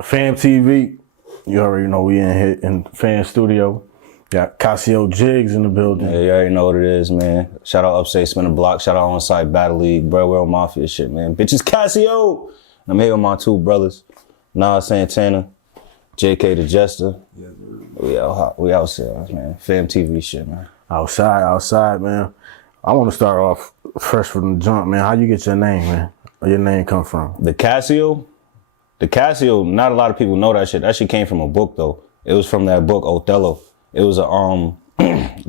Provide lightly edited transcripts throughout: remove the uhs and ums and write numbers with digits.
Pham TV. You already know we in here in Pham Studio. Got CASSIO JIGGS in the building. Yeah, you already know what it is, man. Shout out Upstate, spin the block. Shout out On-Site Battle League. Bro, we're on Mafia shit, man. Bitches CASSIO. I'm here with my two brothers, Nas Santana, JK the Jester. Yeah, we outside, man. Pham TV shit, man. Outside, man. I want to start off fresh from the jump, man. How you get your name, man? Where your name come from? The CASSIO, not a lot of people know that shit. That shit came from a book, though. It was from that book, Othello. It was the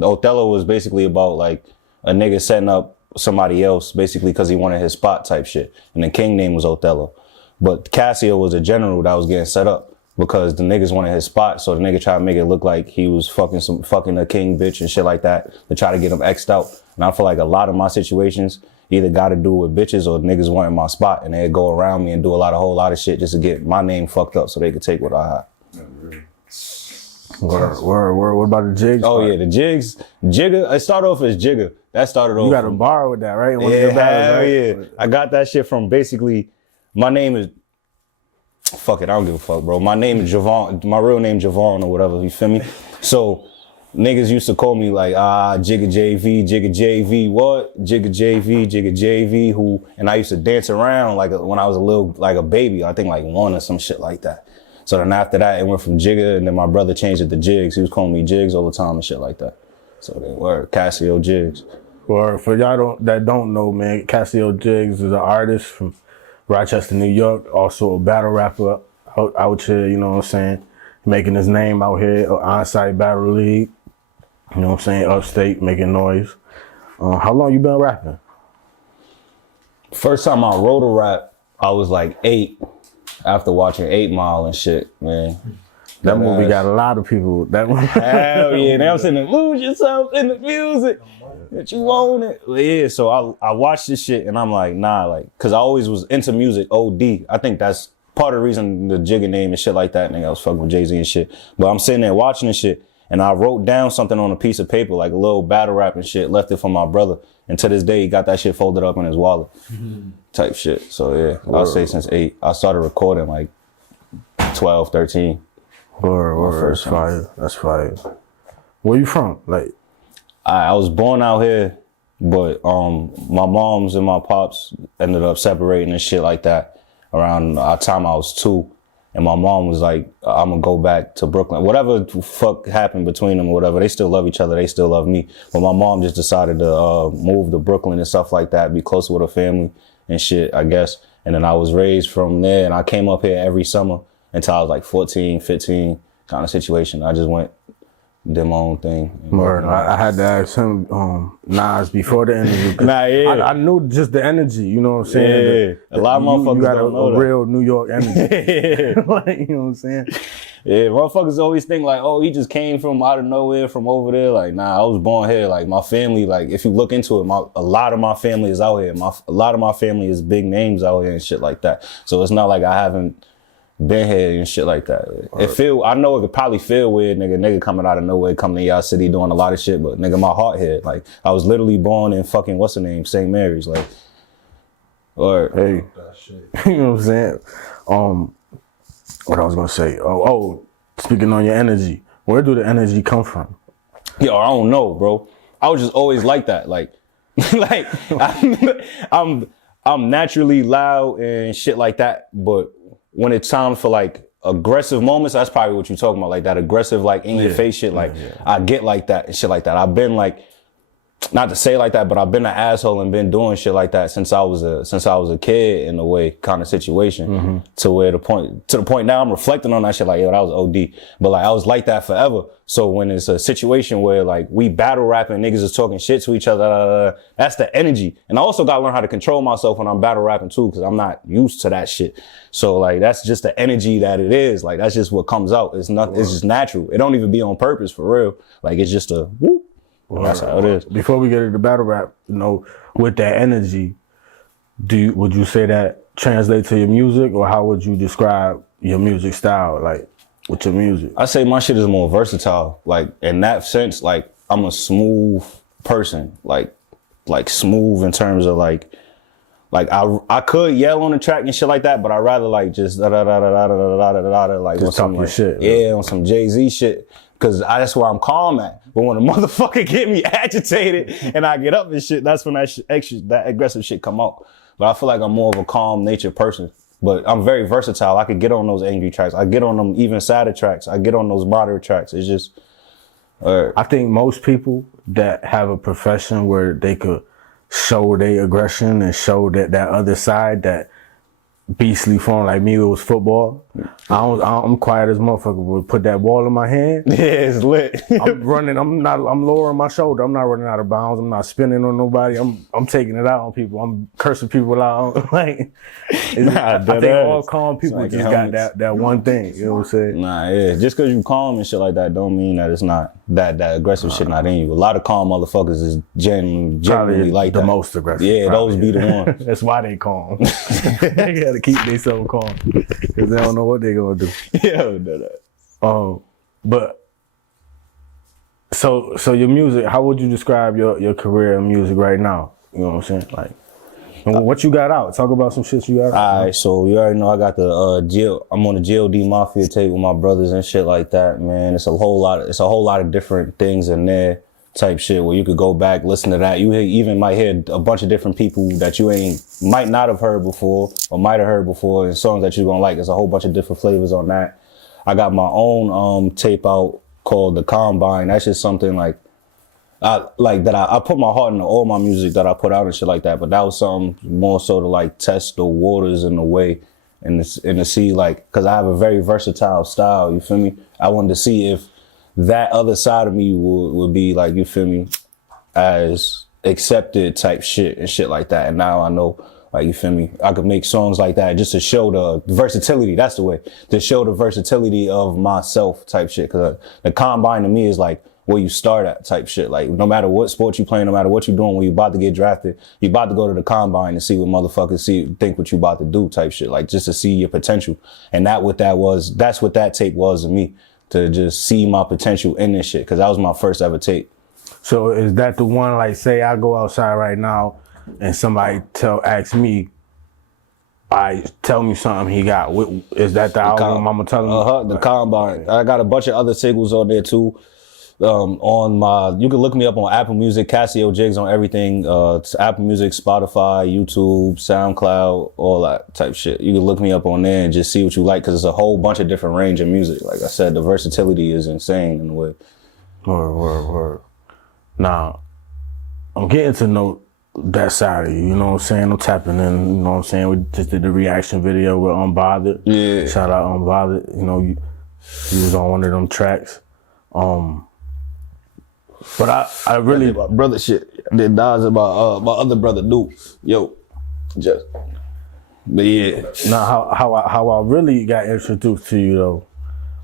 Othello was basically about like a nigga setting up somebody else basically because he wanted his spot type shit. And the king name was Othello. But Cassio was a general that was getting set up because the niggas wanted his spot. So the nigga tried to make it look like he was fucking a king bitch and shit like that to try to get him X'd out. And I feel like a lot of my situations either got to do with bitches or niggas wanting my spot and they'd go around me and do a whole lot of shit just to get my name fucked up so they could take what I had. Word. What about the jigs? Oh yeah, the jigs. Jigga. It started off as Jigga. That started off. You got a bar with that, right? Hell yeah. I got that shit from basically, my name is, fuck it, I don't give a fuck, bro. My name is Javon, my real name Javon or whatever, you feel me? So niggas used to call me like, Jigga JV, what? Jigga JV, who, and I used to dance around like when I was like a baby, I think like 1 or some shit like that. So then after that, it went from Jigga, and then my brother changed it to Jiggs. He was calling me Jiggs all the time and shit like that. So they were CASSIO JIGGS. Or for y'all that don't know, man, CASSIO JIGGS is an artist from Rochester, New York, also a battle rapper out here, you know what I'm saying? Making his name out here, On-Site Battle League, you know what I'm saying? Upstate, making noise. How long you been rapping? First time I wrote a rap, I was like 8. After watching 8 Mile and shit, man. That movie got a lot of people. That movie. Hell yeah, they was saying, lose yourself in the music that you want it. Yeah, so I watched this shit and I'm like, nah, like, cause I always was into music, OD. I think that's part of the reason the Jigga name and shit like that. Nigga, I was fucking with Jay-Z and shit. But I'm sitting there watching this shit and I wrote down something on a piece of paper, like a little battle rap and shit, left it for my brother. And to this day, he got that shit folded up in his wallet. Type shit. So yeah, I'll say since 8. I started recording like 12, 13. Word. That's fire. Where you from? Like, I was born out here, but my moms and my pops ended up separating and shit like that around the time I was 2. And my mom was like, I'm gonna go back to Brooklyn. Whatever the fuck happened between them or whatever, they still love each other, they still love me. But my mom just decided to move to Brooklyn and stuff like that, be closer with her family and shit, I guess. And then I was raised from there and I came up here every summer until I was like 14, 15 kind of situation. I just went, did my own thing. Word. I had to ask him, Nas, before the interview. I knew just the energy, you know what I'm saying? Yeah, a lot of motherfuckers you got don't know a real New York energy. Like, you know what I'm saying? Yeah, motherfuckers always think like, oh, he just came from out of nowhere from over there. Like, nah, I was born here. Like, my family, like, if you look into it, a lot of my family is out here. A lot of my family is big names out here and shit like that. So it's not like I haven't been here and shit like that. I know it could probably feel weird, nigga coming out of nowhere, coming to y'all city doing a lot of shit, but nigga, my heart here. Like, I was literally born in fucking, what's the name? St. Mary's, like, or hey, you know what I'm saying? What I was gonna say? Speaking on your energy, where do the energy come from? Yo, I don't know, bro. I was just always like that. Like, like I'm naturally loud and shit like that, but when it's time for like aggressive moments, that's probably what you're talking about, like that aggressive, like in your face shit. Like I get like that and shit like that. I've been like, not to say like that, but I've been an asshole and been doing shit like that since I was a kid in a way kind of situation. To the point now I'm reflecting on that shit like, yo, that was OD. But like I was like that forever. So when it's a situation where like we battle rapping, niggas is talking shit to each other, that's the energy. And I also gotta learn how to control myself when I'm battle rapping too, because I'm not used to that shit. So like that's just the energy that it is. Like that's just what comes out. It's just natural. It don't even be on purpose for real. Like it's just a whoop. Well, that's how it is. Before we get into battle rap, you know, with that energy, would you say that translate to your music, or how would you describe your music style, like with your music? I say my shit is more versatile. Like in that sense, like I'm a smooth person, like smooth in terms of like Like I could yell on the track and shit like that, but I'd rather like just like just on some talk your shit. Yeah, on some Jay-Z shit. Cause that's where I'm calm at. But when a motherfucker get me agitated and I get up and shit, that's when that aggressive shit come out. But I feel like I'm more of a calm nature person. But I'm very versatile. I could get on those angry tracks. I get on them even sadder tracks. I get on those moderate tracks. It's just I think most people that have a profession where they could show their aggression and show that other side, that beastly form, like me, it was football. I'm quiet as motherfucker. But put that ball in my hand. Yeah, it's lit. I'm running. I'm lowering my shoulder. I'm not running out of bounds. I'm not spinning on nobody. I'm taking it out on people. I'm cursing people out. Like, I think all calm people like just got that one thing. You know what I'm saying? Nah, yeah. Just because you calm and shit like that don't mean that it's not that aggressive shit not in you. A lot of calm motherfuckers is generally like the that. most aggressive. Yeah, probably. those be the ones. That's why they calm. They gotta keep themselves calm because they don't know what they gonna do. Yeah, no. But so your music, how would you describe your career in music right now? You know what I'm saying? Like, what you got out? Talk about some shit you got out. All right, so you already know I got the I'm on the GLD Mafia tape with my brothers and shit like that, man. It's a whole lot of different things in there, type shit, where you could go back, listen to that. You even might hear a bunch of different people that you might not have heard before or might have heard before, and songs that you're gonna like. There's a whole bunch of different flavors on that. I got my own tape out called The Combine. That's just something like I put my heart into all my music that I put out and shit like that, but that was something more so to like test the waters in a way and to see, like, cause I have a very versatile style, you feel me? I wanted to see if that other side of me would be like, you feel me, as accepted type shit and shit like that. And now I know, like, you feel me, I could make songs like that just to show the versatility. That's the way, to show the versatility of myself type shit. Cause the Combine to me is like where you start at type shit. Like, no matter what sport you playing, no matter what you doing, when you about to get drafted, you about to go to the Combine and see what motherfuckers think what you about to do type shit. Like, just to see your potential. And that's what that tape was to me, to just see my potential in this shit. Cause that was my first ever tape. So is that the one, like, say I go outside right now and somebody ask me, tell me something he got. Is that the album I'm telling you? The Combine. I got a bunch of other singles on there too. You can look me up on Apple Music, CASSIO JIGGS on everything. It's Apple Music, Spotify, YouTube, SoundCloud, all that type shit. You can look me up on there and just see what you like, because it's a whole bunch of different range of music. Like I said, the versatility is insane in a way. Word. Now, I'm getting to know that side of you, you know what I'm saying? I'm tapping in, you know what I'm saying? We just did the reaction video with Unbothered. Yeah. Shout out Unbothered. You know, you was on one of them tracks. But I really... my brother shit. Then Nas and my other brother, Duke. Yo. Just... But yeah. Now, how I really got introduced to you, though,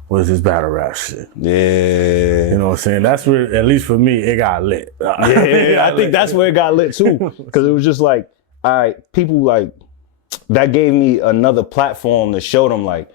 was this battle rap shit. Yeah. You know what I'm saying? That's where, at least for me, it got lit. Yeah, I think that's where it got lit too. Because it was just like, people like, that gave me another platform to show them like,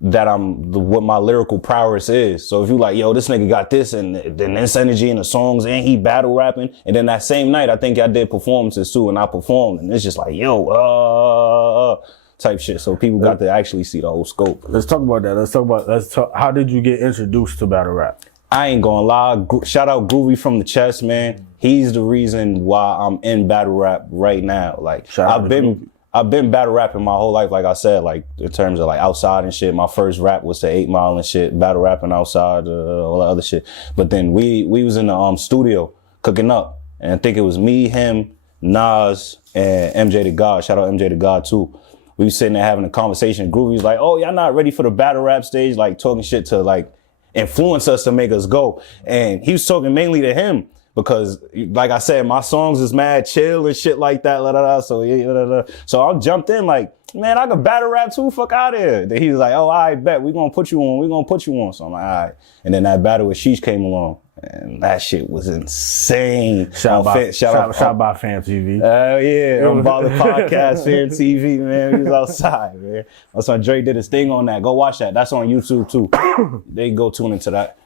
that what my lyrical prowess is. So if you like, yo, this nigga got this and then this energy in the songs and he battle rapping. And then that same night, I think I did performances too, and I performed, and it's just like, yo, type shit. So people got to actually see the whole scope. Let's talk about that. Let's talk. How did you get introduced to battle rap? I ain't gonna lie. Shout out Groovy from the Chest, man. He's the reason why I'm in battle rap right now. Like, I've been battle rapping my whole life, like I said, like in terms of like outside and shit. My first rap was to 8 Mile and shit, battle rapping outside, all that other shit. But then we was in the studio cooking up, and I think it was me, him, Nas, and MJ the God. Shout out MJ the God too. We was sitting there having a conversation. Groovy was like, "Oh, y'all not ready for the battle rap stage?" Like talking shit to like influence us to make us go. And he was talking mainly to him. Because, like I said, my songs is mad chill and shit like that. So, so I jumped in like, man, I could battle rap too. Fuck out of here. Then he was like, oh, I bet we gonna put you on. So I'm like, all right. And then that battle with Sheesh came along, and that shit was insane. Shout out by Pham TV. Yeah, on Baller Podcast, Pham TV, man. We was outside, man. My son Dre did his thing on that. Go watch that. That's on YouTube too. They go tune into that.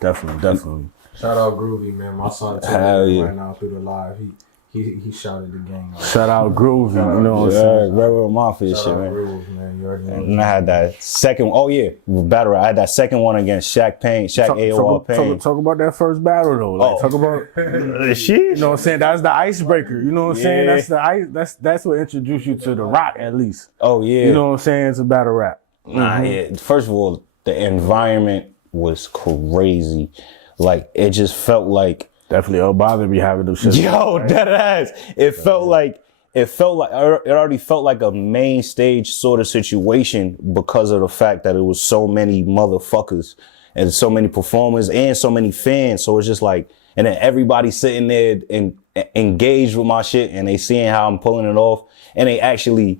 Definitely. Shout out Groovy, man. My son Hell yeah. right now through the live. He shouted the gang out. Shout out Groove, you know what I'm saying? Railroad Mafia Shout shit, out man. Groove, man. You already know. And I had that second, battle rap. I had that second one against Shaq AOR Pain. Talk about that first battle though. Like, talk about Shit. you know what I'm saying? That's the icebreaker. You know what I'm saying? Yeah. That's the ice. That's what introduced you to the rock at least. Oh yeah. You know what I'm saying? It's a battle rap. Nah, yeah. First of all, the environment was crazy. Like it just felt like Definitely, it'll bother me having those shit. yo, dead ass. It already felt like a main stage sort of situation because of the fact that it was so many motherfuckers and so many performers and so many fans. So it's just like, and then everybody sitting there and engaged with my shit and they seeing how I'm pulling it off and they actually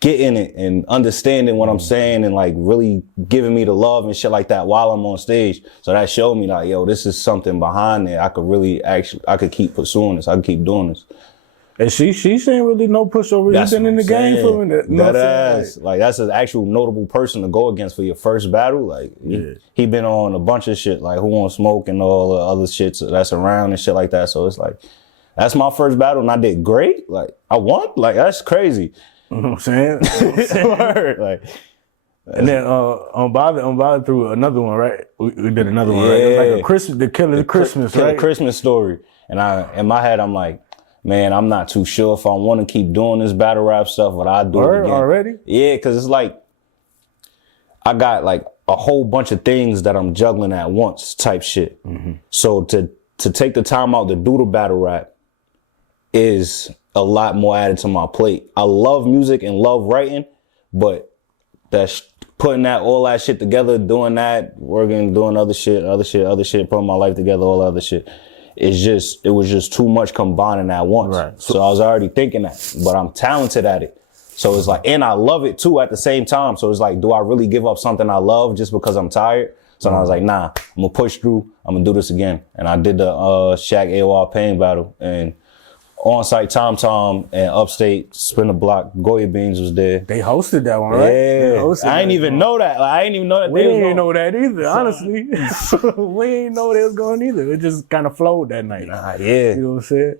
getting it and understanding what I'm saying and like really giving me the love and shit like that while I'm on stage. So that showed me like, yo, this is something behind there. I could keep pursuing this. I could keep doing this. And she's saying really no pushover. You've been in the game for a minute. That ass. Like that's an actual notable person to go against for your first battle. Like he been on a bunch of shit like Who Wants Smoke and all the other shit that's around and shit like that. So it's like, that's my first battle and I did great. Like I won. Like that's crazy. You know what I'm saying? Word. Like, and then Unbothered threw another one, right? We did another one, right? It was like a Christmas, the Christmas, right? Christmas story. And in my head, I'm like, man, I'm not too sure if I want to keep doing this battle rap stuff, but I do it again. Already? Yeah, because it's like, I got like a whole bunch of things that I'm juggling at once type shit. Mm-hmm. So to take the time out to do the battle rap is a lot more added to my plate. I love music and love writing, but putting all that shit together, doing that, working, doing other shit, putting my life together, all that other shit. It was just too much combining at once. Right. So I was already thinking that, but I'm talented at it. So it's like, and I love it too at the same time. So it's like, do I really give up something I love just because I'm tired? So I was like, nah, I'm gonna push through. I'm gonna do this again. And I did the Shaq AOR Pain battle and on-site Tom and Upstate, Spin the Block, Goya Beans was there. They hosted that one, right? Yeah. I didn't even know that. Like, I didn't even know that. We didn't know that either, honestly. We didn't know they was going either. It just kind of flowed that night. Yeah. You know what I'm saying?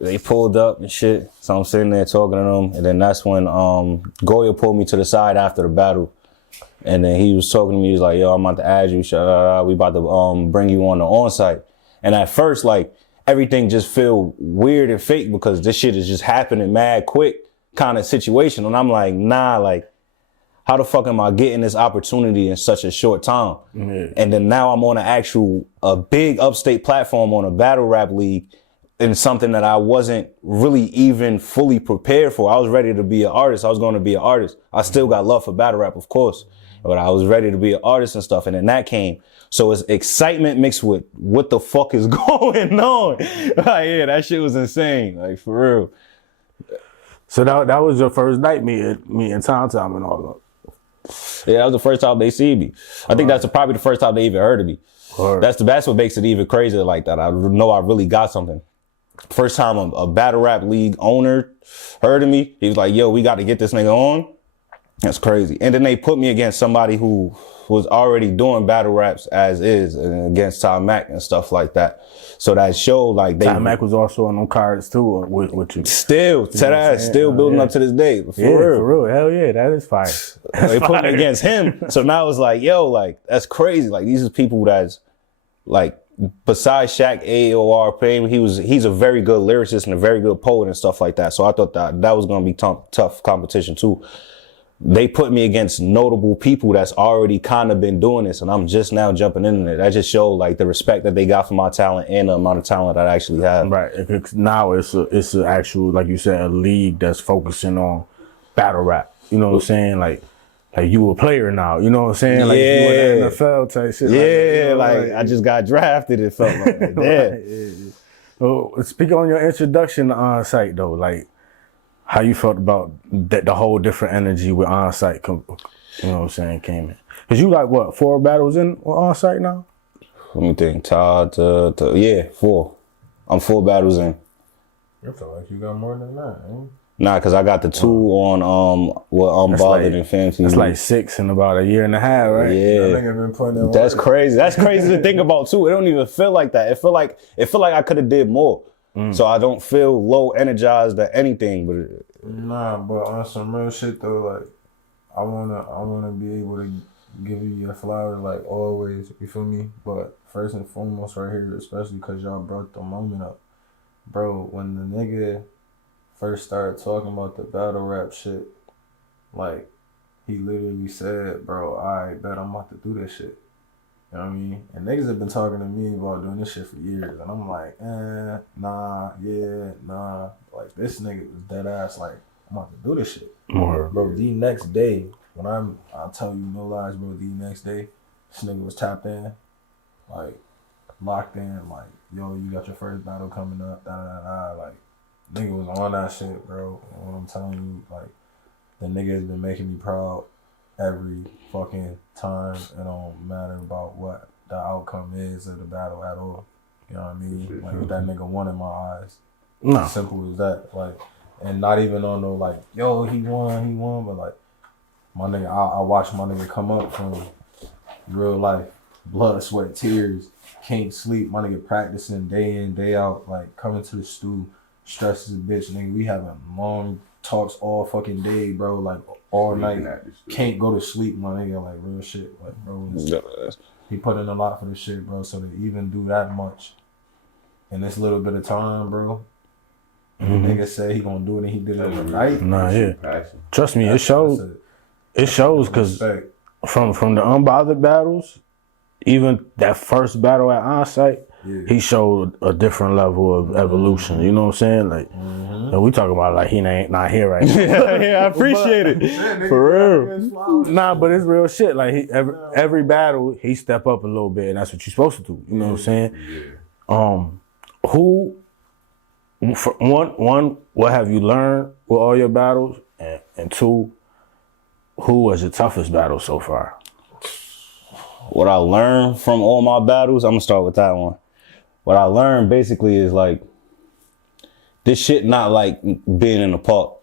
They pulled up and shit. So I'm sitting there talking to them. And then that's when Goya pulled me to the side after the battle. And then he was talking to me. He was like, yo, I'm about to add you. We about to bring you on the on-site. And at first, like, everything just feel weird and fake because this shit is just happening mad quick kind of situation. And I'm like, nah, like, how the fuck am I getting this opportunity in such a short time? Mm-hmm. And then now I'm on a big Upstate platform on a battle rap league in something that I wasn't really even fully prepared for. I was ready to be an artist. I was going to be an artist. I still got love for battle rap, of course, but I was ready to be an artist and stuff. And then that came. So it's excitement mixed with what the fuck is going on. Like, yeah, that shit was insane. Like, for real. So that was your first night meeting Tom and all that. Yeah, that was the first time they see me. I think that's probably the first time they even heard of me. That's what makes it even crazier like that. I know I really got something. First time a battle rap league owner heard of me. He was like, yo, we got to get this nigga on. That's crazy. And then they put me against somebody who was already doing battle raps as is and against Tom Mack and stuff like that. So that showed like Tom Mack was also on them cards too with you. Still building up to this day. For real. Hell yeah, that is fire. They put me against him. So now it's like, yo, like that's crazy. Like these are people that's like, besides Shaq AOR Pain, he's a very good lyricist and a very good poet and stuff like that. So I thought that was gonna be tough competition too. They put me against notable people that's already kind of been doing this, and I'm just now jumping in it. That just showed like the respect that they got for my talent and the amount of talent that I actually have. Right. Now it's an actual, like you said, a league that's focusing on battle rap. You know what I'm saying? Like you a player now. You know what I'm saying? Like you in the NFL type shit. Yeah, like I just got drafted. It felt like that. Yeah. So speaking on your introduction to on-site though, like, how you felt about the whole different energy with on-site, you know what I'm saying, came in? Because you got, what, 4 battles in on-site now? Let me think. 4. I'm 4 battles in. I feel like you got more than that, ain't? Nah, because I got the 2 on Unbothered and Pham. That's like 6 in about a year and a half, right? Yeah. Been putting That's crazy. That's crazy to think about too. It don't even feel like that. It feel like I could have did more. So I don't feel low energized or anything. But Nah, but on some real shit though, like I wanna be able to give you your flowers like always. You feel me? But first and foremost, right here, especially because y'all brought the moment up, bro. When the nigga first started talking about the battle rap shit, like he literally said, "Bro, I bet I'm about to do this shit." You know what I mean? And niggas have been talking to me about doing this shit for years, and I'm like, nah, yeah, nah. Like this nigga was dead ass. Like I'm about to do this shit. Bro, the next day, I'll tell you no lies, bro, the next day, this nigga was tapped in, like, locked in, like, yo, you got your first battle coming up, like, nigga was on that shit, bro. You know what I'm telling you, like, the nigga has been making me proud every fucking time. It don't matter about what the outcome is of the battle at all. You know what I mean? Like, that nigga won in my eyes. No. Simple as that, like. And not even on no like, yo, he won, but like, my nigga, I watched my nigga come up from real life, blood, sweat, tears, can't sleep. My nigga practicing day in, day out, like coming to the stool, stressed as a bitch. Nigga, we having long talks all fucking day, bro, like all night. Can't go to sleep, my nigga, like real shit. Like, bro, he put in a lot for this shit, bro, so to even do that much in this little bit of time, bro. And the nigga said he gonna do it and he did it overnight. Nah, yeah. Trust me, it shows. It shows because from the unbothered battles, even that first battle at Onsite, he showed a different level of evolution. You know what I'm saying? Like, and we talking about like he ain't not here right now. yeah, I appreciate it. For real. Nah, but it's real shit. Like every battle, he step up a little bit, and that's what you're supposed to do. You know what I'm saying? Yeah. Who? For one, what have you learned with all your battles? And two, who was your toughest battle so far? What I learned from all my battles, I'm gonna start with that one. What I learned basically is like, this shit not like being in the park.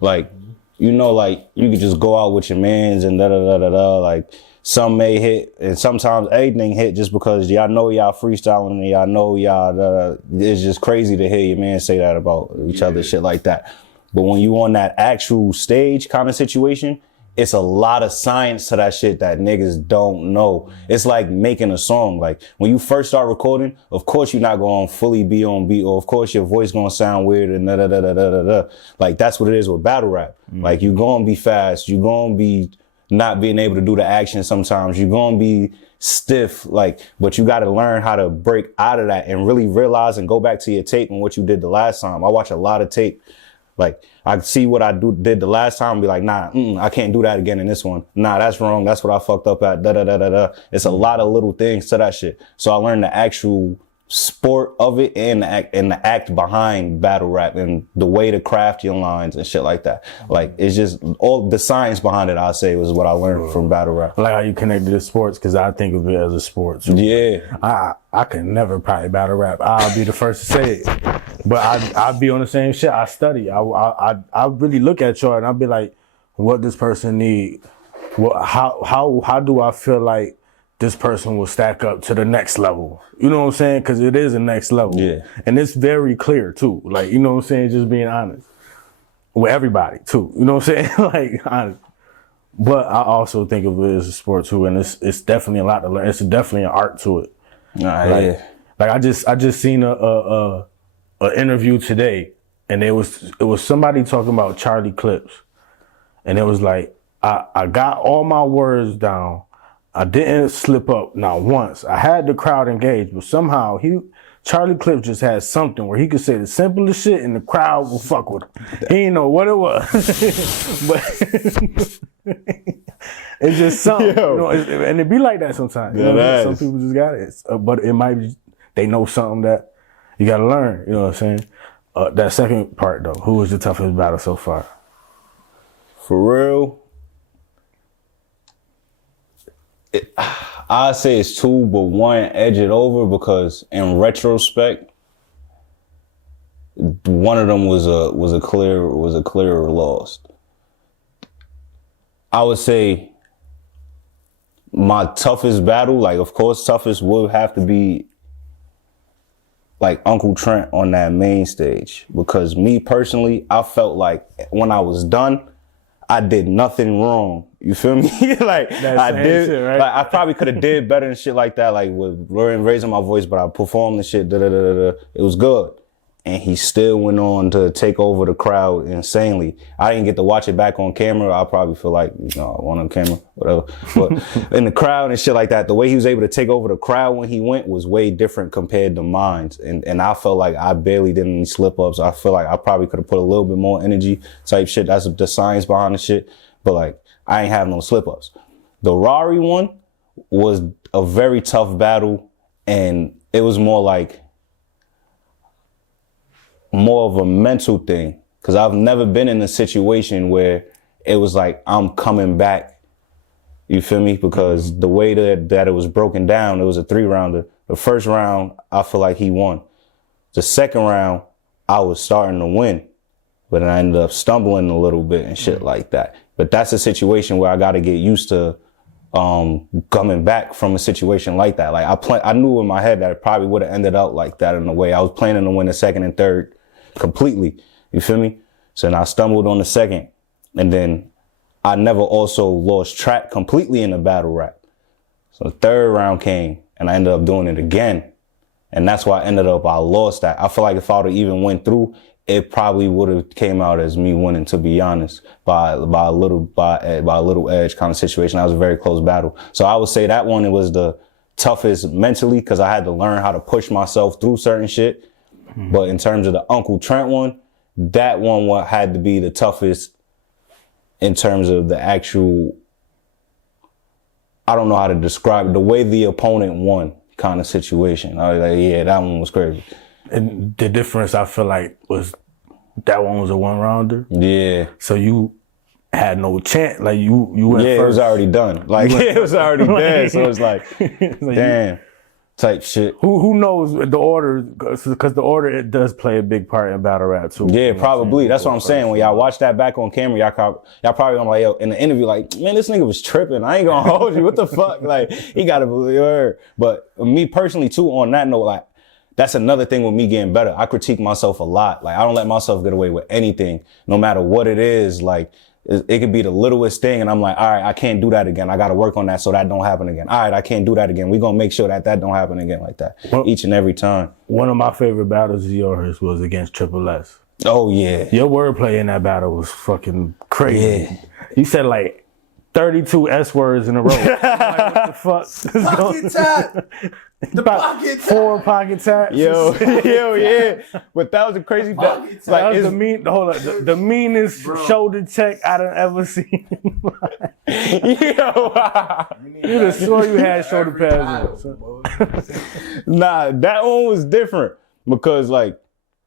Like, you know, like you could just go out with your mans and da-da-da-da-da, like, some may hit, and sometimes everything hit just because y'all know y'all freestyling and y'all know y'all, it's just crazy to hear your man say that about each other, shit like that. But when you on that actual stage kind of situation, it's a lot of science to that shit that niggas don't know. It's like making a song. Like when you first start recording, of course you're not going to fully be on beat, or of course your voice going to sound weird and da da da da da da. Like that's what it is with battle rap. Like you're going to be fast, you're going to be not being able to do the action sometimes. You're going to be stiff, like, but you got to learn how to break out of that and really realize and go back to your tape and what you did the last time. I watch a lot of tape. Like, I see what I did the last time and be like, nah, I can't do that again in this one. Nah, that's wrong. That's what I fucked up at, da-da-da-da-da. It's a lot of little things to that shit. So I learned the actual sport of it and the act behind battle rap and the way to craft your lines and shit like that. Like, it's just all the science behind it, I say, was what I learned from battle rap. I like how you connected to sports, because I think of it as a sport too. Yeah. I can never probably battle rap. I'll be the first to say it. But I'll be on the same shit. I study. I really look at y'all and I'll be like, what does person need? How do I feel like this person will stack up to the next level? You know what I'm saying? Because it is a next level. Yeah. And it's very clear too. Like, you know what I'm saying? Just being honest with everybody too. You know what I'm saying? Like, honest. But I also think of it as a sport too, and it's definitely a lot to learn. It's definitely an art to it. Like I just seen a interview today, and it was somebody talking about Charlie Clips, and it was like, I got all my words down. I didn't slip up not once. I had the crowd engaged, but somehow Charlie Clips just had something where he could say the simplest shit and the crowd will fuck with him. He didn't know what it was, but it's just something, you know, and it be like that sometimes. You know, some people just got it, but it might be they know something that you got to learn. You know what I'm saying? That second part though, who was the toughest battle so far? For real, I'd say it's two, but one edge it over because in retrospect, one of them was a clear loss. I would say my toughest battle, like of course toughest would have to be like Uncle Trent on that main stage, because me personally, I felt like when I was done, I did nothing wrong. You feel me? Like I did, shit, right? like I probably could have did better and shit like that, like with raising my voice, but I performed the shit. It was good. And he still went on to take over the crowd insanely. I didn't get to watch it back on camera. I probably feel like, I want on camera, whatever. But in the crowd and shit like that, the way he was able to take over the crowd when he went was way different compared to mine. And I felt like I barely did any slip ups. I feel like I probably could have put a little bit more energy type shit. That's the science behind the shit. But like, I ain't have no slip ups. The Rari one was a very tough battle, and it was more of a mental thing, because I've never been in a situation where it was like I'm coming back. You feel me? Because the way that it was broken down, it was a 3-rounder. The first round, I feel like he won. The second round, I was starting to win, but then I ended up stumbling a little bit and shit like that. But that's a situation where I got to get used to coming back from a situation like that. Like I knew in my head that it probably would have ended up like that in a way. I was planning to win the second and third completely. You feel me? So then I stumbled on the second, and then I never also lost track completely in the battle rap. So the third round came, and I ended up doing it again. And that's why I lost that. I feel like if I would have even went through, it probably would have came out as me winning, to be honest, by a little edge kind of situation. That was a very close battle. So I would say that one, it was the toughest mentally, because I had to learn how to push myself through certain shit. But in terms of the Uncle Trent one, that one had to be the toughest in terms of the actual, I don't know how to describe it, the way the opponent won kind of situation. I was like, yeah, that one was crazy. And the difference, I feel like, was that one was a 1-rounder. Yeah. So you had no chance. Like you went first. Yeah, it was already done. Like it was already dead. So it's like, damn. Type shit. Who knows the order? Because the order, it does play a big part in battle rap too. Yeah, probably. That's what I'm saying. When y'all watch that back on camera, y'all probably gonna like, yo, in the interview, like, man, this nigga was tripping. I ain't gonna hold you. What the fuck? Like, he gotta believe her. But me personally too, on that note, like, that's another thing with me getting better. I critique myself a lot. Like, I don't let myself get away with anything, no matter what it is. Like, it could be the littlest thing, and I'm like, all right, I can't do that again. I got to work on that so that don't happen again. All right, I can't do that again. We're going to make sure that don't happen again like that, each and every time. One of my favorite battles of yours was against Triple S. Oh, yeah. Your wordplay in that battle was fucking crazy. Yeah. You said like 32 S words in a row. Like, what the fuck? Pocket tap. The pocket tap. 4 pocket taps. Yo, yeah. But that was a crazy battle. Like, that was the meanest shoulder check I done ever seen. Yo. You just swore you had shoulder pads on. Nah, that one was different because like,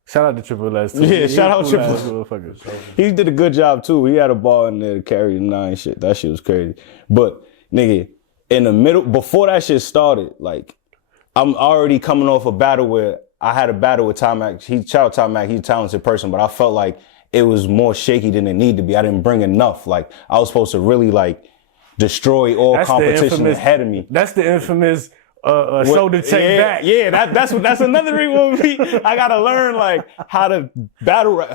shout out to Triple S too. Yeah, shout out Triple S. He did a good job too. He had a ball in there to carry the 9 shit. That shit was crazy. But nigga, in the middle, before that shit started, like, I'm already coming off a battle where I had a battle with Tom Mac. Shout out Tom Mac, he's a talented person, but I felt like it was more shaky than it needed to be. I didn't bring enough. Like, I was supposed to really like destroy all competition ahead of me. That's the infamous shoulder check back. Yeah, that's another reason with me. I gotta learn like how to battle rap,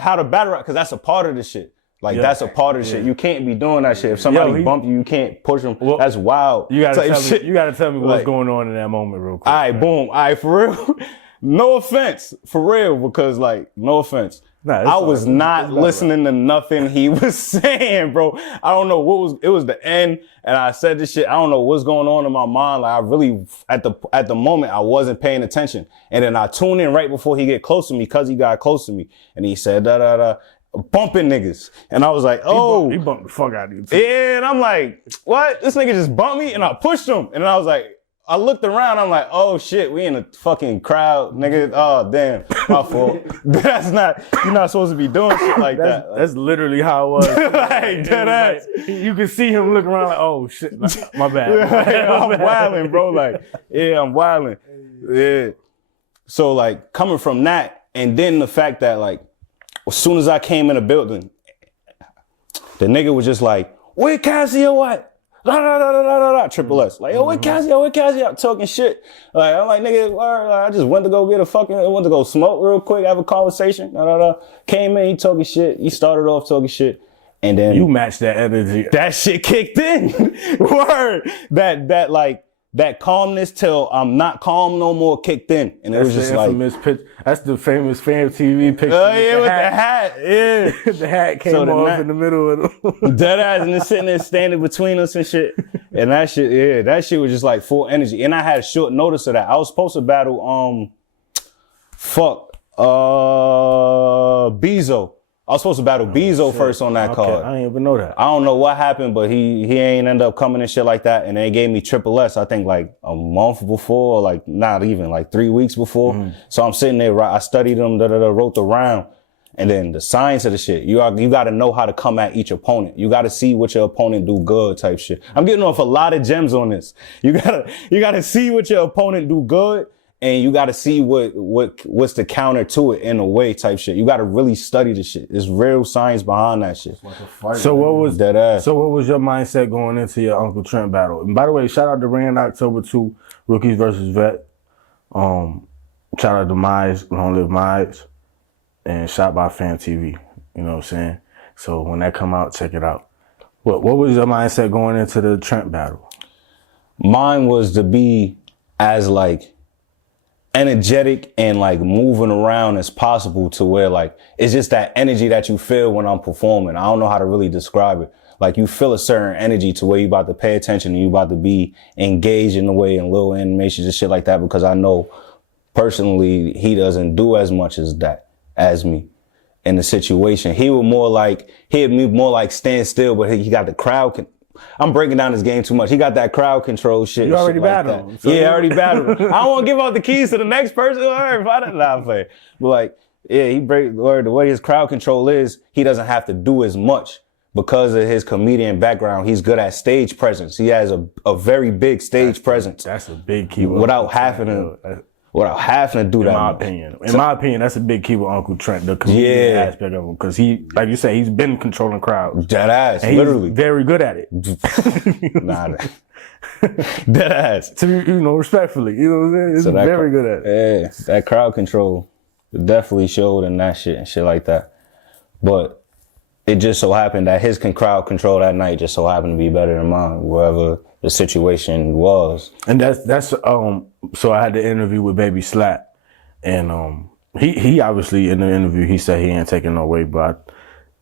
because that's a part of the shit. Like, that's a part of the shit. You can't be doing that shit. If somebody bump you, you can't push them. Well, that's wild. You gotta tell me what's going on in that moment real quick. All right, boom. All right, for real. No offense, for real, because like, no offense. I was not listening to nothing he was saying, bro. I don't know it was the end, and I said this shit. I don't know what's going on in my mind. Like, I really, at the moment, I wasn't paying attention. And then I tuned in right before he get close to me, because he got close to me. And he said, bumping niggas. And I was like, oh. He bumped the fuck out of you too. Yeah, and I'm like, what? This nigga just bumped me? And I pushed him. And I was like, I looked around, I'm like, oh shit, we in a fucking crowd, nigga. Oh, damn, my fault. You're not supposed to be doing shit like that. That's literally how it was. Like, deadass. You can see him looking around like, oh shit, my bad. I'm wilding, bro. Like, yeah, I'm wilding. Yeah. So like, coming from that, and then the fact that like, as soon as I came in the building, the nigga was just like, where Cassio at? Triple S. Like, yo, where Cassio? Talking shit. Like, I'm like, nigga, I just went to go get went to go smoke real quick, have a conversation. Came in, he talking shit. He started off talking shit. And then you matched that energy. That shit kicked in. Word. That calmness till I'm not calm no more kicked in. And it was just like that's the famous Pham TV picture. Oh yeah, with the hat. Yeah. The hat came off in the middle of them. Dead ass and just sitting there standing between us and shit. And that shit was just like full energy. And I had short notice of that. I was supposed to battle Bezo. I was supposed to battle Bezo first on that card. I didn't even know that. I don't know what happened, but he ain't end up coming and shit like that. And they gave me Triple S, I think like a month before, or like not even, like 3 weeks before. Mm-hmm. So I'm sitting there, I studied them, wrote the round. And then the science of the shit, you got to know how to come at each opponent. You got to see what your opponent do good type shit. I'm getting off a lot of gems on this. You gotta see what your opponent do good. And you got to see what's the counter to it in a way type shit. You got to really study the shit. There's real science behind that shit. Like a fight, so what was that ass? So what was your mindset going into your Uncle Trent battle? And by the way, shout out to Rain October 2, Rookies versus Vet. Shout out to Mize, Long Live Mize, and shot by Pham TV. You know what I'm saying? So when that come out, check it out. What was your mindset going into the Trent battle? Mine was to be as like energetic and like moving around as possible, to where like it's just that energy that you feel when I'm performing. I don't know how to really describe it. Like you feel a certain energy to where you about to pay attention and you about to be engaged in the way in little animations and shit like that, because I know personally he doesn't do as much as that as me in the situation. He'd be more like stand still, but he got the crowd. I'm breaking down this game too much. He got that crowd control shit. You already shit like battled him. So yeah, I already battled him. I don't want to give out the keys to the next person. If I didn't play. But like, yeah, the way his crowd control is, he doesn't have to do as much because of his comedian background. He's good at stage presence. He has a very big stage presence. That's a big key without having to do that. In my opinion, that's a big key with Uncle Trent, the comedian aspect of him. Because he, like you said, he's been controlling crowds. Dead ass, and literally. He's very good at it. Nah, dead ass. To respectfully, you know what I'm saying? He's very good at it. Yeah, that crowd control definitely showed in that shit and shit like that. But it just so happened that his crowd control that night just so happened to be better than mine, wherever the situation was. And that's so I had the interview with Baby Slap, and he obviously in the interview he said he ain't taking no weight, but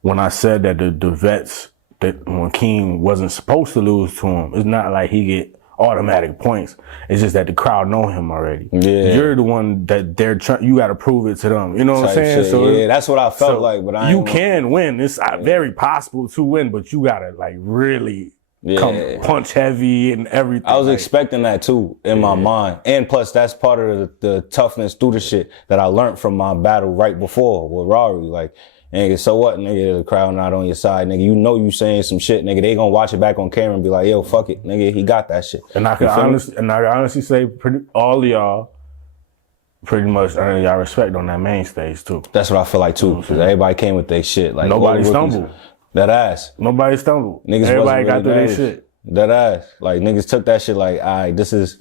when I said that the vets, that when King wasn't supposed to lose to him, it's not like he get automatic points. It's just that the crowd know him already. Yeah. You're the one that they're trying, you got to prove it to them. You know what I'm saying? Shit. So yeah, that's what I felt like, but you can win. It's very possible to win, but you got to like really come punch heavy and everything. I was expecting that too in my mind. And plus that's part of the toughness through the shit that I learned from my battle right before with Rory. Like, nigga, so what, nigga, the crowd not on your side, nigga. You know you saying some shit, nigga. They gonna watch it back on camera and be like, yo, fuck it, nigga, he got that shit. And I can honestly say all of y'all pretty much earn y'all respect on that main stage too. That's what I feel like too, because everybody came with their shit. Like nobody stumbled. That ass. Nobody stumbled. Niggas everybody got really through their shit. That ass. Like niggas took that shit like, all right, this is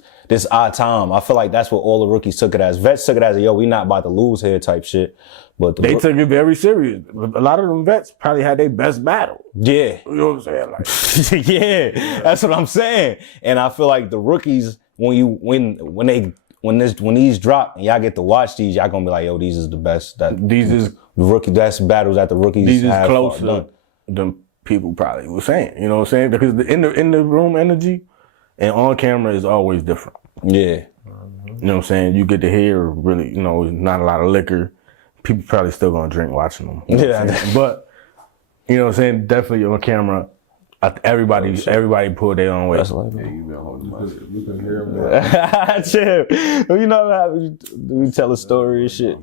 our time. I feel like that's what all the rookies took it as. Vets took it as, yo, we not about to lose here type shit. But they took it very serious. A lot of them vets probably had their best battle. Yeah. You know what I'm saying? Like, yeah, that's what I'm saying. And I feel like the rookies, when these drop and y'all get to watch these, y'all gonna be like, yo, these is the best. These is rookie best battles that the rookies these is have closer than people probably were saying. You know what I'm saying? Because in the room energy and on camera is always different. Yeah. You know what I'm saying? You get to hear really, not a lot of liquor. People probably still gonna drink watching them. You know but you know what I'm saying? Definitely on camera. Everybody pulled their own way. That's like, yeah, you can hear them. Chill. You know how we tell a story and shit.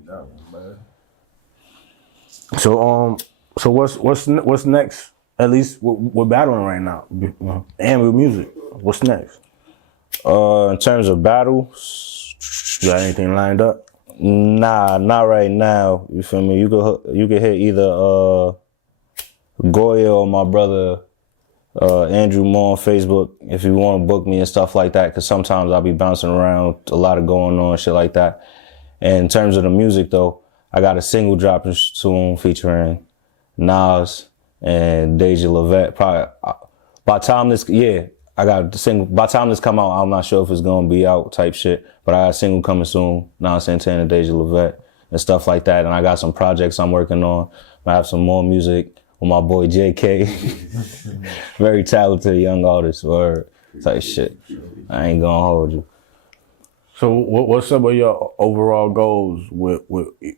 So what's next? At least we're battling right now, and with music. What's next? In terms of battles, you got anything lined up? Nah, not right now. You feel me? You could hit either Goya or my brother Andrew Moore on Facebook if you want to book me and stuff like that, because sometimes I'll be bouncing around, a lot of going on, shit like that. And in terms of the music though, I got a single dropping soon featuring Nas and Deja Levette. Probably by the time this, I got the single. By the time this come out, I'm not sure if it's gonna be out type shit, but I got a single coming soon. Nas Santana, Deja Levette, and stuff like that. And I got some projects I'm working on. I have some more music with my boy JK. Very talented young artist, or type shit. I ain't gonna hold you. So what's some of your overall goals with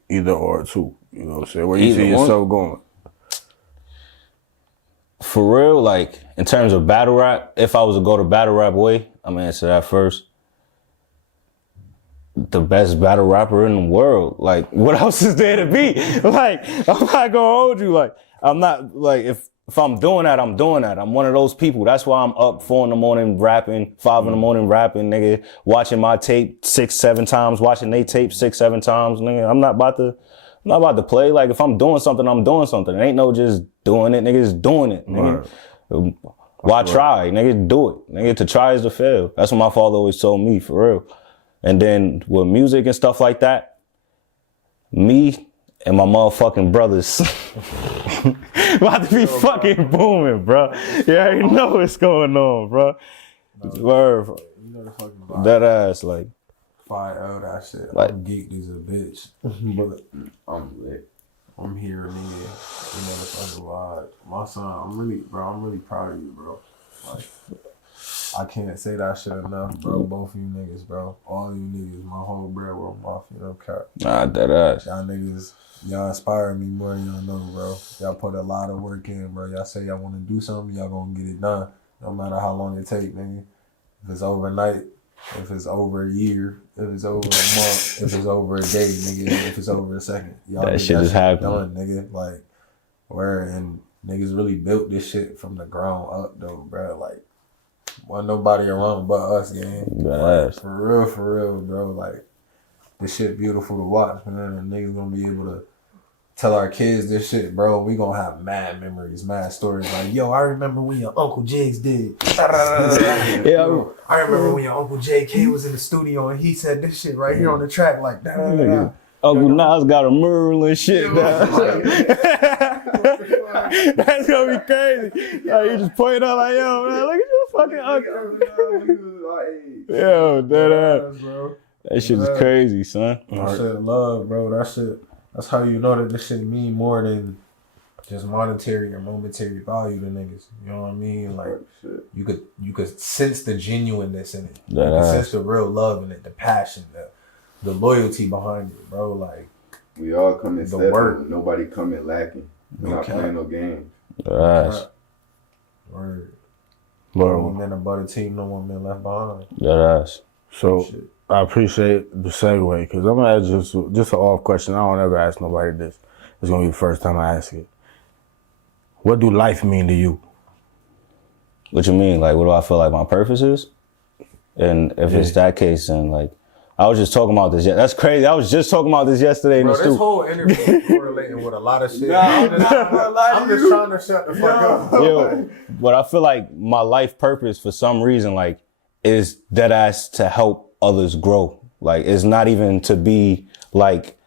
either or two? You know what I'm saying? Where you see yourself going? For real, like, in terms of battle rap, if I was to go the battle rap way, I'm gonna answer that first. The best battle rapper in the world. Like, what else is there to be? Like, I'm not gonna hold you. Like, I'm not, like, if I'm doing that, I'm doing that. I'm one of those people. That's why I'm up 4 in the morning rapping, 5 in the morning rapping, nigga, watching my tape 6, 7 times, watching they tape 6, 7 times, nigga. I'm not about to play. Like, if I'm doing something, I'm doing something. It ain't no just doing it, nigga, just doing it, nigga. Right. Why try, nigga? Do it. Nigga, to try is to fail. That's what my father always told me, for real. And then with music and stuff like that, me and my motherfucking brothers about to be fucking booming, bro. You already know what's going on, bro. Word. You know the fucking vibe. That ass, like. Fire that shit. Like, I'm geeked as a bitch. But I'm lit. I'm here, nigga. You know the fucking vibe. My son, I'm really proud of you, bro. Like, I can't say that shit enough, bro. Both of you niggas, bro. All you niggas, my whole bread world mafia, no cap. Nah, that ass. Y'all niggas, y'all inspire me more than y'all know, bro. Y'all put a lot of work in, bro. Y'all say y'all want to do something, y'all gonna get it done. No matter how long it take, nigga. If it's overnight, if it's over a year, if it's over a month, if it's over a day, nigga, if it's over a second. Y'all that shit is happening. Done, nigga. Like, and niggas really built this shit from the ground up, though, bro. Like, wasn't nobody around but us, gang. Like, for real, bro. Like, this shit beautiful to watch, man. And niggas gonna be able to tell our kids this shit, bro. We gonna have mad memories, mad stories. Like, yo, I remember when your Uncle Jiggs did. Yeah, I remember when your Uncle JK was in the studio and he said this shit right here on the track, like that. Uncle Nas got a mural and shit. That's gonna be crazy. Like, you just point out like, yo, man, look at your fucking uncle. Yo, that shit is crazy, son. That shit love, bro. That shit. That's how you know that this shit mean more than just monetary or momentary value to niggas. You know what I mean? Like, you could sense the genuineness in it. You can sense the real love in it, the passion, the loyalty behind it, bro. Like, we all come in stepping. Nobody come in lacking. We're not playing no games. Word. No one man above the team, no one man left behind. So I appreciate the segue, because I'm gonna ask just an off question. I don't ever ask nobody this. It's gonna be the first time I ask it. What do life mean to you? What you mean? Like, what do I feel like my purpose is? And if it's that case, then like, I was just talking about this. That's crazy. I was just talking about this yesterday in the studio. This whole interview is correlating with a lot of shit. I'm just trying to shut the fuck up. Yo, but I feel like my life purpose, for some reason, like, is dead ass to help others grow. Like, it's not even to be like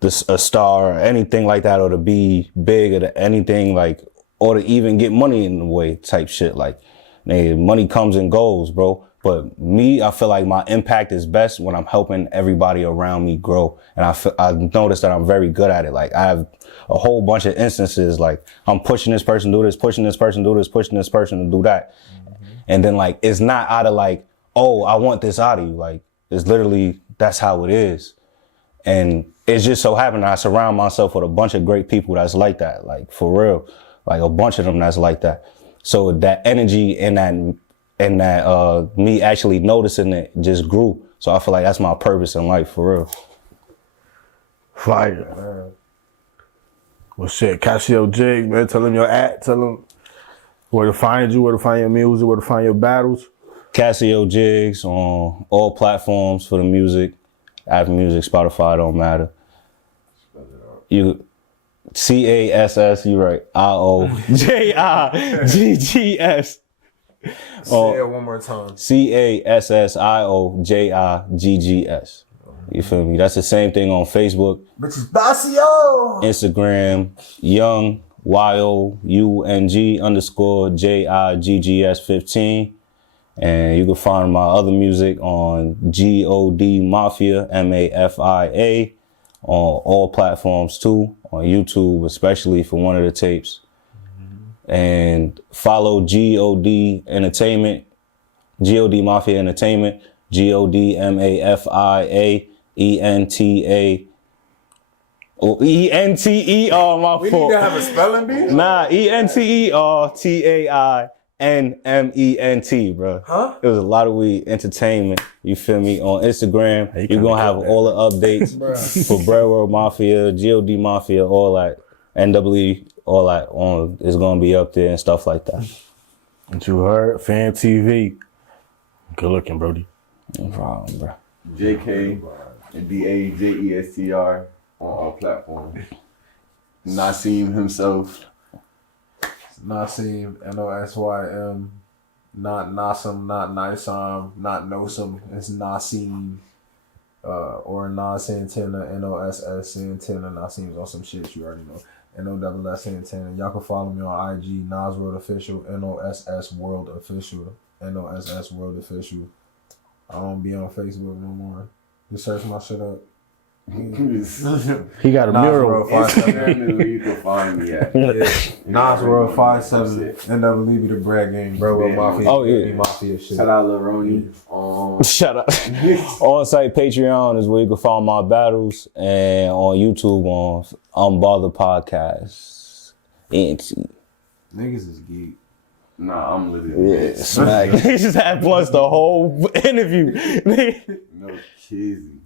a star or anything like that, or to be big or to anything, like, or to even get money in the way type shit. Like, money comes and goes, bro. But me, I feel like my impact is best when I'm helping everybody around me grow. And I noticed that I'm very good at it. Like, I have a whole bunch of instances, like, I'm pushing this person to do this, pushing this person to do this, pushing this person to do that. Mm-hmm. And then, like, it's not out of like, oh, I want this out of you. Like, it's literally, that's how it is. And it's just so happened I surround myself with a bunch of great people that's like that. Like, for real. Like, a bunch of them that's like that. So that energy and that me actually noticing it just grew. So I feel like that's my purpose in life, for real. Fire. Well, shit, CASSIO JIGGS, man. Tell them your at. Tell them where to find you, where to find your music, where to find your battles. CASSIO JIGGS on all platforms for the music. Apple Music, Spotify, don't matter. You CASS, you right. IOJIGGS. Say it one more time. CASSIOJIGGS. You feel me? That's the same thing on Facebook. Bitches Basio! Instagram, Young YOUNG_JIGGS15. And you can find my other music on GOD Mafia, MAFIA, on all platforms too, on YouTube, especially for one of the tapes. And follow GOD Entertainment, GOD Mafia Entertainment, GOD MAFIA ENTE, oh my We fault. need to have a spelling bee? Nah, ENTERTAINMENT, bro. Huh? It was a lot of weed entertainment. You feel me? On Instagram, you're gonna have all the updates for Bread World Mafia, GOD Mafia, all that, NWE, all that. It's gonna be up there and stuff like that. What you heard? Pham TV. Good looking, Brody. No problem, bro. JK and DAJESTR on all platforms. Nassim himself. Nassim, NOSYM, not Nassim, not Nisam, not Nosum. It's Nassim, or Nas Santana, NOSS Santana. Nassim's on some shit you already know. NOSS Santana. Y'all can follow me on IG, Nas World Official, NOSS World Official, NOSS World Official. I don't be on Facebook no more. Just search my shit up. He got a Nas mural. World 57. Instagram is where you can find me at. Nas World 57. NWE be the bread game, bro. With Mafia. Oh, yeah. Mafia shit. Shout out Laroni. Shut up. On site Patreon is where you can find my battles, and on YouTube on Unbothered Podcast. ENT. Niggas is geek. Nah, I'm literally. Yeah, smack. He just had plus the whole interview. No kizzy.